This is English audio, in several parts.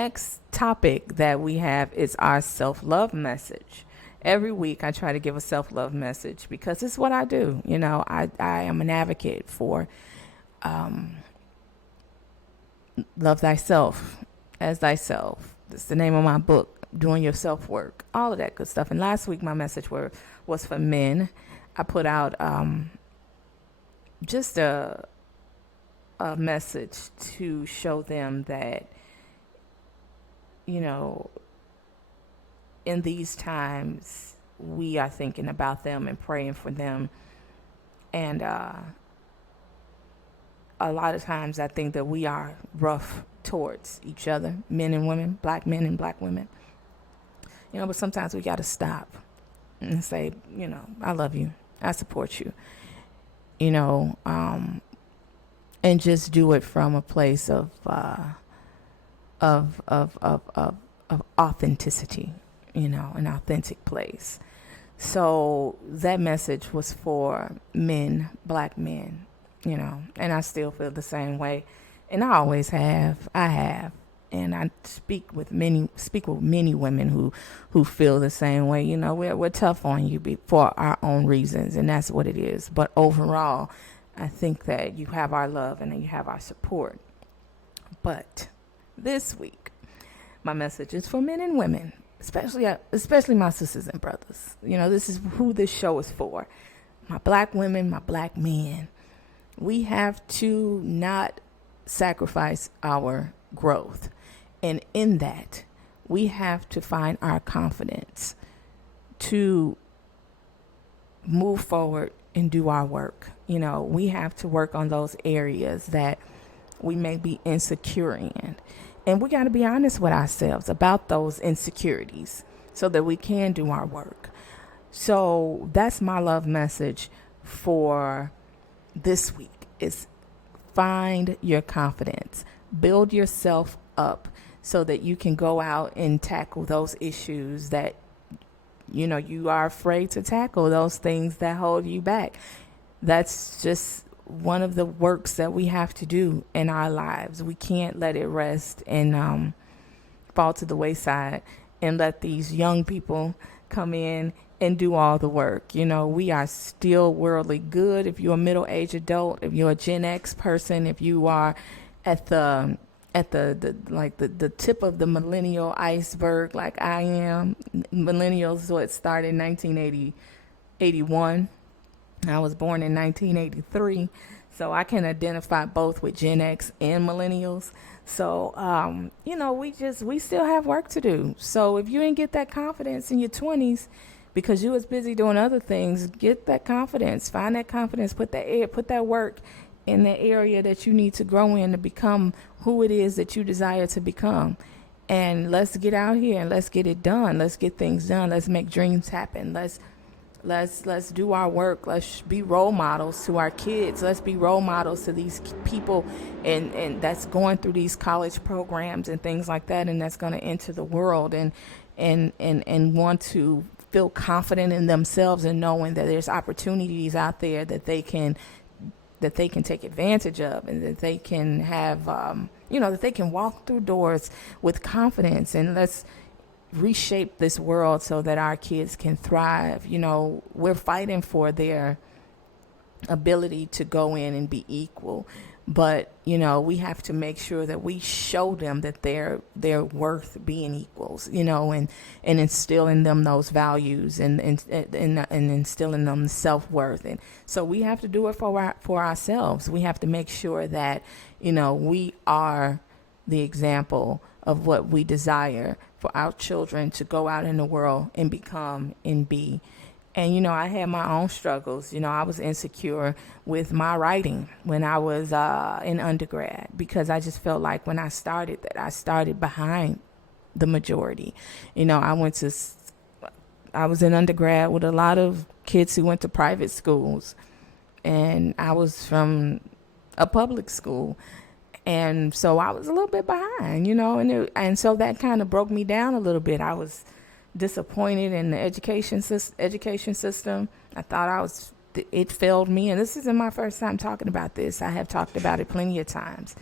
next topic that we have is our self-love message. Every week I try to give a self-love message because it's what I do. I am an advocate for love thyself as thyself. That's the name of my book, Doing Your Self Work, all of that good stuff. And last week my message was for men. I put out just a message to show them that, you know, in these times, we are thinking about them and praying for them. And a lot of times I think that we are rough towards each other, men and women, black men and black women. But sometimes we got to stop and say, I love you. I support you. And just do it from a place of authenticity, an authentic place. So that message was for men, black men, and I still feel the same way. And I always have. I have. And I speak with many women who feel the same way. We're tough on you for our own reasons, and that's what it is. But overall, I think that you have our love and you have our support. But this week, my message is for men and women, especially my sisters and brothers. This is who this show is for. My black women, my black men. We have to not sacrifice our growth. And in that, we have to find our confidence to move forward and do our work. We have to work on those areas that we may be insecure in. And we got to be honest with ourselves about those insecurities so that we can do our work. So that's my love message for this week is find your confidence, build yourself up so that you can go out and tackle those issues that, you are afraid to tackle, those things that hold you back. That's just one of the works that we have to do in our lives. We can't let it rest and fall to the wayside and let these young people come in and do all the work. We are still worldly good. If you're a middle-aged adult, if you're a Gen X person, if you are at the tip of the millennial iceberg like I am. Millennials, so it started in 1981. I was born in 1983, so I can identify both with Gen X and millennials. So, we still have work to do. So if you didn't get that confidence in your 20s because you was busy doing other things, get that confidence, find that confidence, put that work in the area that you need to grow in to become who it is that you desire to become. And let's get out here and let's get it done. Let's get things done. Let's make dreams happen. Let's do our work. Let's be role models to our kids. Let's be role models to these people and that's going through these college programs and things like that, and that's going to enter the world and want to feel confident in themselves and knowing that there's opportunities out there that they can take advantage of, and that they can have, that they can walk through doors with confidence. And let's reshape this world so that our kids can thrive. We're fighting for their ability to go in and be equal. But, we have to make sure that we show them that they're worth being equals, and instill in them those values and instill in them self-worth. And so we have to do it for ourselves. We have to make sure that, we are the example of what we desire for our children to go out in the world and become and be. And, I had my own struggles. I was insecure with my writing when I was in undergrad, because I just felt like when I started that I started behind the majority. I was in undergrad with a lot of kids who went to private schools, and I was from a public school. And so I was a little bit behind, and so that kind of broke me down a little bit. I was disappointed in the education system. I thought it failed me. And this isn't my first time talking about this. I have talked about it plenty of times.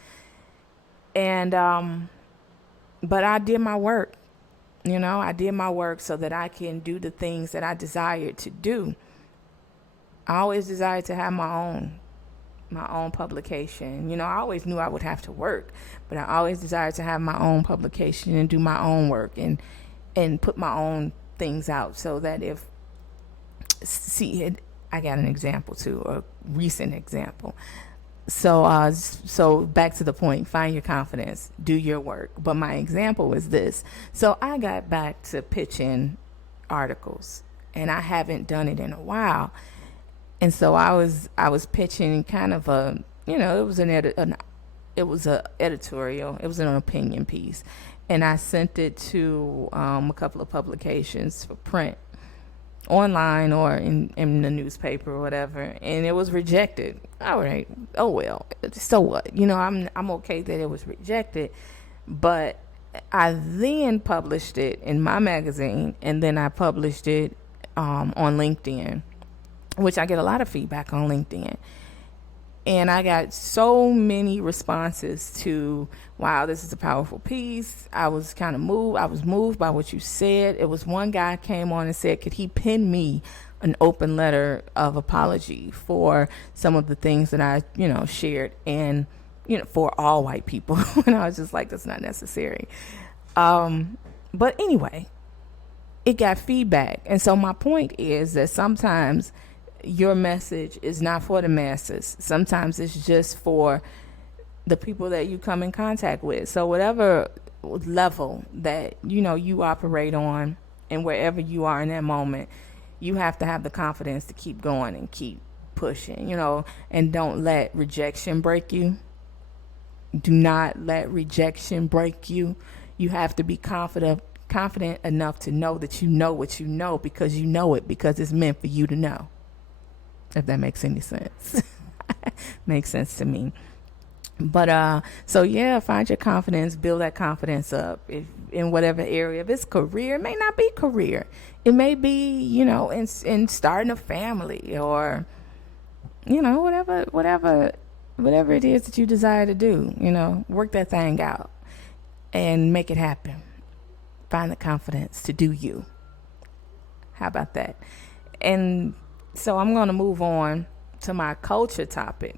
And But I did my work. I did my work so that I can do the things that I desired to do. I always desired to have my own publication. I always knew I would have to work, but I always desired to have my own publication and do my own work and put my own things out so that if I got an example too, a recent example. So back to the point, find your confidence, do your work. But my example was this. So I got back to pitching articles and I haven't done it in a while. And so I was pitching kind of it was it was a editorial, it was an opinion piece, and I sent it to a couple of publications for print, online or in the newspaper or whatever, and it was rejected. All right, oh well, so what? I'm okay that it was rejected, but I then published it in my magazine, and then I published it on LinkedIn, which I get a lot of feedback on LinkedIn. And I got so many responses to, wow, this is a powerful piece. I was kind of moved. I was moved by what you said. It was one guy came on and said, could he pen me an open letter of apology for some of the things that I, shared, and, for all white people. And I was just like, that's not necessary. But anyway, it got feedback. And so my point is that sometimes your message is not for the masses. Sometimes it's just for the people that you come in contact with. So whatever level that you operate on, and wherever you are in that moment, you have to have the confidence to keep going and keep pushing, and don't let rejection break you. Do not let rejection break you. You have to be confident enough to know that you know what you know, because you know it because it's meant for you to know. If that makes any sense. Makes sense to me. But so yeah, find your confidence, build that confidence up if in whatever area. If it's career, it may not be career. It may be, in starting a family, or whatever it is that you desire to do, work that thing out and make it happen. Find the confidence to do you. How about that? And so I'm going to move on to my culture topic.